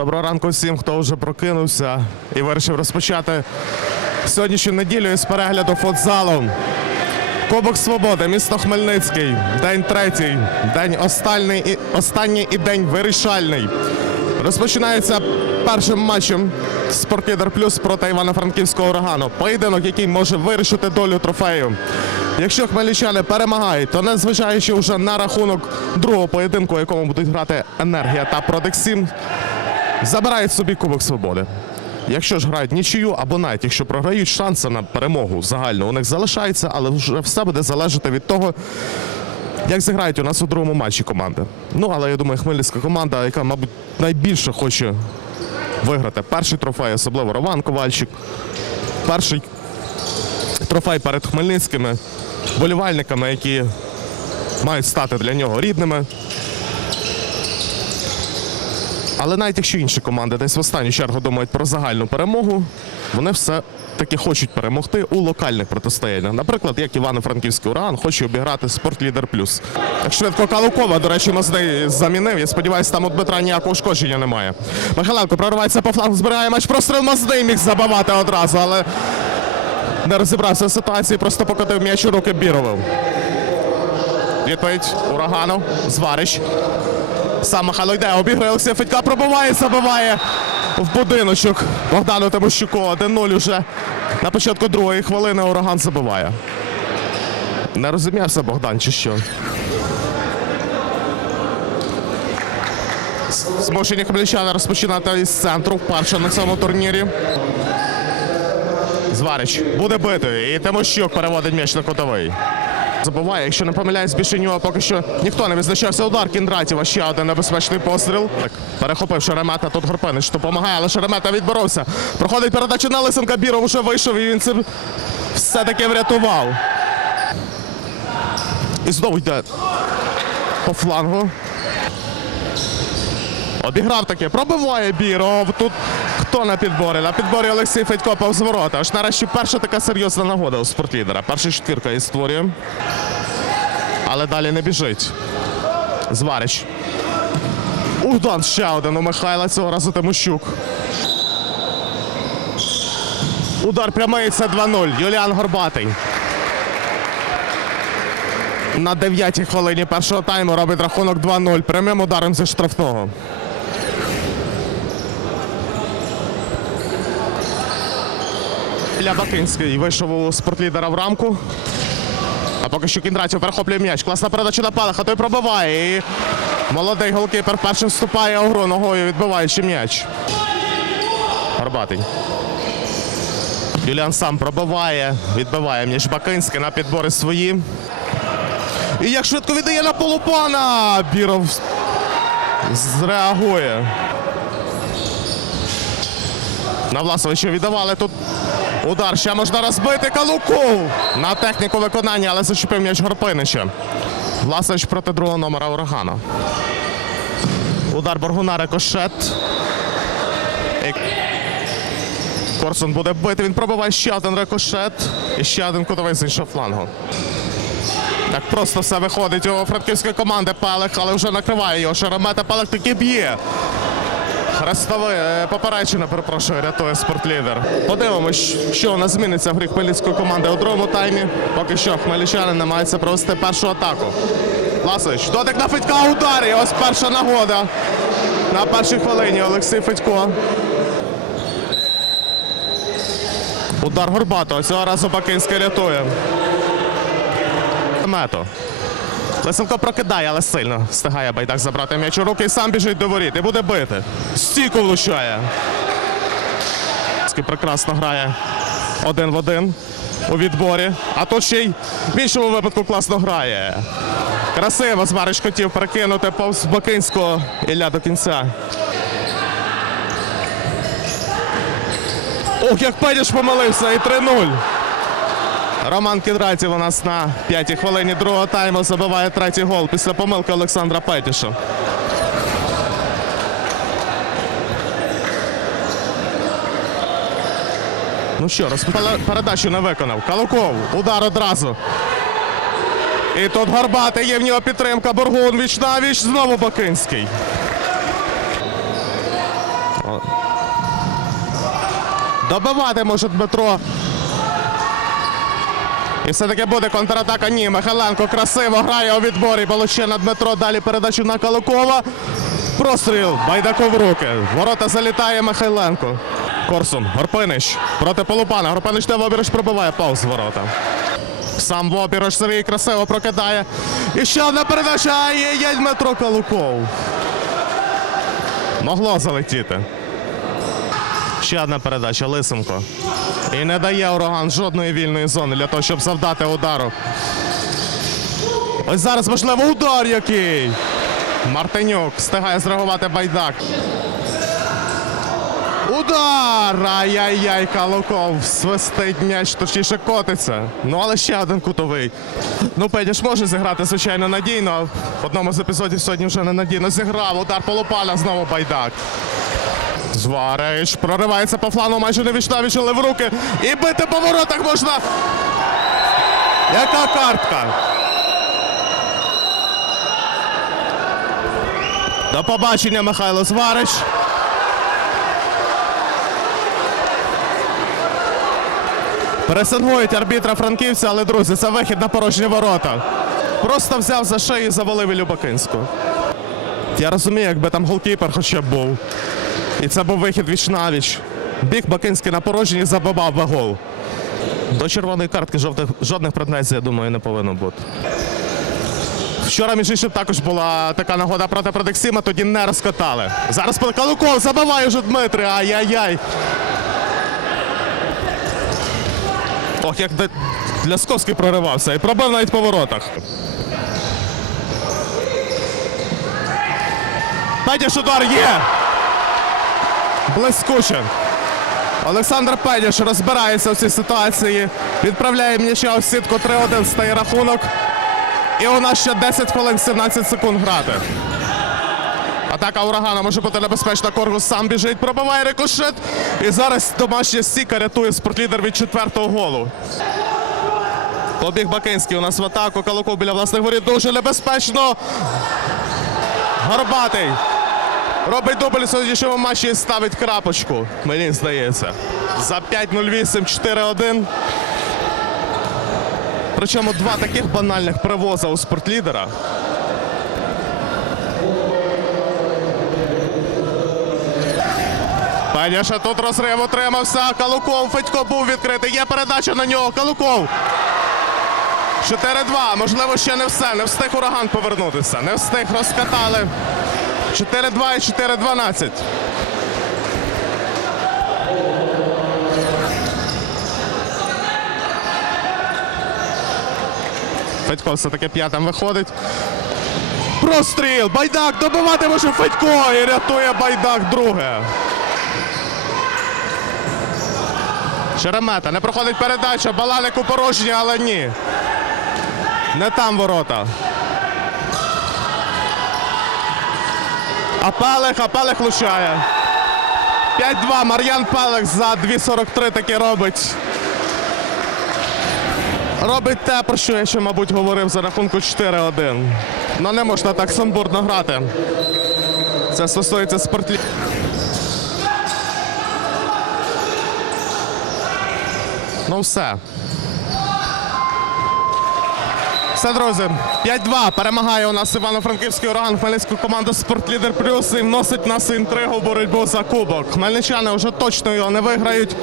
Доброго ранку всім, хто вже прокинувся і вирішив розпочати сьогоднішню неділю із перегляду футзалу. Кубок Свободи, місто Хмельницький, день третій, день останній і, останній і день вирішальний. Розпочинається першим матчем Спортлідер Плюс проти Івано-Франківського урагану. Поєдинок, який може вирішити долю трофею. Якщо хмельничани перемагають, то незважаючи вже на рахунок другого поєдинку, у якому будуть грати Енергія та Продексім, забирають собі Кубок Свободи. Якщо ж грають нічию або навіть якщо програють, шанси на перемогу загально у них залишаються, але вже все буде залежати від того, як зіграють у нас у другому матчі команди. Ну, але я думаю, хмельницька команда, яка, мабуть, найбільше хоче виграти перший трофей, особливо Роман Ковальчик. Перший трофей перед хмельницькими болівальниками, які мають стати для нього рідними. Але навіть якщо інші команди десь в останню чергу думають про загальну перемогу, вони все таки хочуть перемогти у локальних протистояннях. Наприклад, як Івано-Франківський ураган хоче обіграти спортлідер плюс. Так швидко Калукова, до речі, Маздей замінив. Я сподіваюся, там у Дмитра ніякого ушкодження немає. Михайленко проривається по флангу, збирає матч. Простріл Маздей міг забивати одразу, але не розібрався в ситуації, просто покотив м'яч у руки Бірову. Відповідь урагану. Зварич. Сам Михайло йде, обіграє Олексія Федька, пробиває, забиває в будиночок Богдану Тимощуку. 1-0 уже на початку другої хвилини ураган забиває. Не розумівся Богдан чи що? Змушені хмельничани розпочинати із центру вперше на цьому турнірі. Зварич буде бити. І Тимощук переводить м'яч на котовий. Забуває, якщо не помиляюсь, більше нього поки що ніхто не відзначався удар Кіндратєва. Ще один небезпечний постріл. Так, перехопив Шеремета, тут Горпенич допомагає, але Шеремета відборовся. Проходить передача на Лисенка, Біров вже вийшов і він це все-таки врятував. І знову йде по флангу. Обіграв таки, пробиває Біров. Тут хто на підборі? На підборі Олексій Федько повз ворота. Аж нарешті перша така серйозна нагода у спортлідера. Перша четвірка і створює. Але далі не біжить. Зварич. Удан ще один у Михайла, цього разу Тимощук. Удар прямий, це 2-0. Юліан Горбатий. На 9-й хвилині першого тайму робить рахунок 2-0 прямим ударом зі штрафного. Ілля Бакинський вийшов у спортлідера в рамку. А поки що Кіндратів перехоплює м'яч. Класна передача на Палаха, той пробиває. І молодий голкіпер першим вступає у гру ногою, відбиваючи м'яч. Горбатий. Юліан сам пробиває, відбиває м'яч Бакинський на підбори свої. І як швидко віддає на полупана! Біров зреагує. На Власовича віддавали тут удар. Ще можна розбити Калуков на техніку виконання, але зачепив м'яч Горпинича. Власович проти другого номера урагана. Удар Боргуна рикошет. І Корсун буде бити. Він пробиває ще один рикошет і ще один кутовий з іншого флангу. Так просто все виходить у франківської команди Пелех, але вже накриває його. Шеремета Пелех таки б'є. Хрестовий е, поперечина, перепрошую, рятує спортлідер. Подивимось, що у нас зміниться в грі хмельницької команди у другому таймі. Поки що хмельничани намагаються провести першу атаку. Ласович, дотик на Федька удар. І ось перша нагода. На першій хвилині Олексій Федько. Удар Горбатого. Цього разу Бакинський рятує. Мето. Лисенко прокидає, але сильно встигає байдак забрати м'яч у руки і сам біжить до воріт і буде бити. Стійко влучає. Прекрасно грає один в один у відборі. А тут ще й в іншому випадку класно грає. Красиво Зварич хотів перекинути повз Бакинського Ілля до кінця. Ох, як Педіш помилився і 3-0. Роман Кідратів у нас на п'ятій хвилині другого тайму забиває третій гол після помилки Олександра Петіша. Ну що, розпитали передачу не виконав. Калуков, удар одразу. І тут Горбатий є в нього підтримка. Боргун віч на віч. Знову Бакинський. Добивати може Дмитро. І все-таки буде контратака. Ні, Михайленко красиво грає у відборі. Получає на Дмитро. Далі передачу на Калукова. Простріл. Байдаку в руки. Ворота залітає Михайленко. Корсун. Горпинич. Проти Полупана. Горпинич де в обіруч пробиває пауз ворота. Сам в обіруч свій красиво прокидає. І ще одна передача. Ай-яй-яй, Дмитро Калуков. Могло залетіти. Ще одна передача Лисенко. І не дає ураган жодної вільної зони для того, щоб завдати удару. Ось зараз можливо удар який. Мартинюк встигає зреагувати байдак. Удар! Ай-яй-яй, Калуков свистить м'яч, точніше котиться. Ну але ще один кутовий. Ну, Петяш може зіграти, звичайно, надійно. В одному з епізодів сьогодні вже не надійно зіграв. Удар Полупана, знову байдак. Зварич проривається по флану, майже не вічна, відчули в руки. І бити по воротах можна. Яка картка? До побачення, Михайло Зварич. Пересингують арбітра франківця, але друзі, це вихід на порожні ворота. Просто взяв за шию і завалив Ілю Бакинську. Я розумію, якби там голкіпер хоча б був. І це був вихід віч навіч. Біг Бакинський на порожній забивав би гол. До червоної картки жовтих, жодних претензій, я думаю, не повинно бути. Вчора, між іншим, також була така нагода проти Продексима, тоді не розкатали. Зараз Калуков забиває вже Дмитрий. Ай-яй-яй. Ох, як Лясковський проривався і пробив навіть по воротах. Петяш удар є. Блискуче. Олександр Педяш розбирається в цій ситуації. Відправляє м'яча у сітку 3-1 стає рахунок. І у нас ще 10 хвилин 17 секунд грати. Атака урагана може бути небезпечна. Коргус сам біжить, пробиває рикошет. І зараз домашня стіка рятує спортлідер від четвертого голу. Побіг Бакинський у нас в атаку. Калуков біля власних воріт дуже небезпечно. Горбатий. Робить дубль у сьогоднішньому матчі і ставить крапочку. Мені здається. За 5-0-8, 4-1. Причому два таких банальних привоза у спортлідера. Паняша тут розрив отримався. Калуков Федько був відкритий. Є передача на нього. Калуков. 4-2. Можливо, ще не все. Не встиг ураган повернутися. Не встиг розкатали. 4-2 і 4-12. Федько все-таки п'ятим виходить. Простріл! Байдак добивати може Федько і рятує Байдак друге. Шеремета. Не проходить передача. Балалик у порожній, але ні. Не там ворота. А Пелех, а Пелех влучає. 5-2. Мар'ян Пелех за 2.43 таки робить. Робить те, про що я ще, мабуть, говорив за рахунку 4-1. Ну не можна так сумбурно грати. Це стосується спортлі. Ну все. Все, друзі, 5-2. Перемагає у нас Івано-Франківський ураган Хмельницьку команду Спортлідер Плюс і вносить нас інтригу боротьбу за кубок. Хмельничани вже точно його не виграють.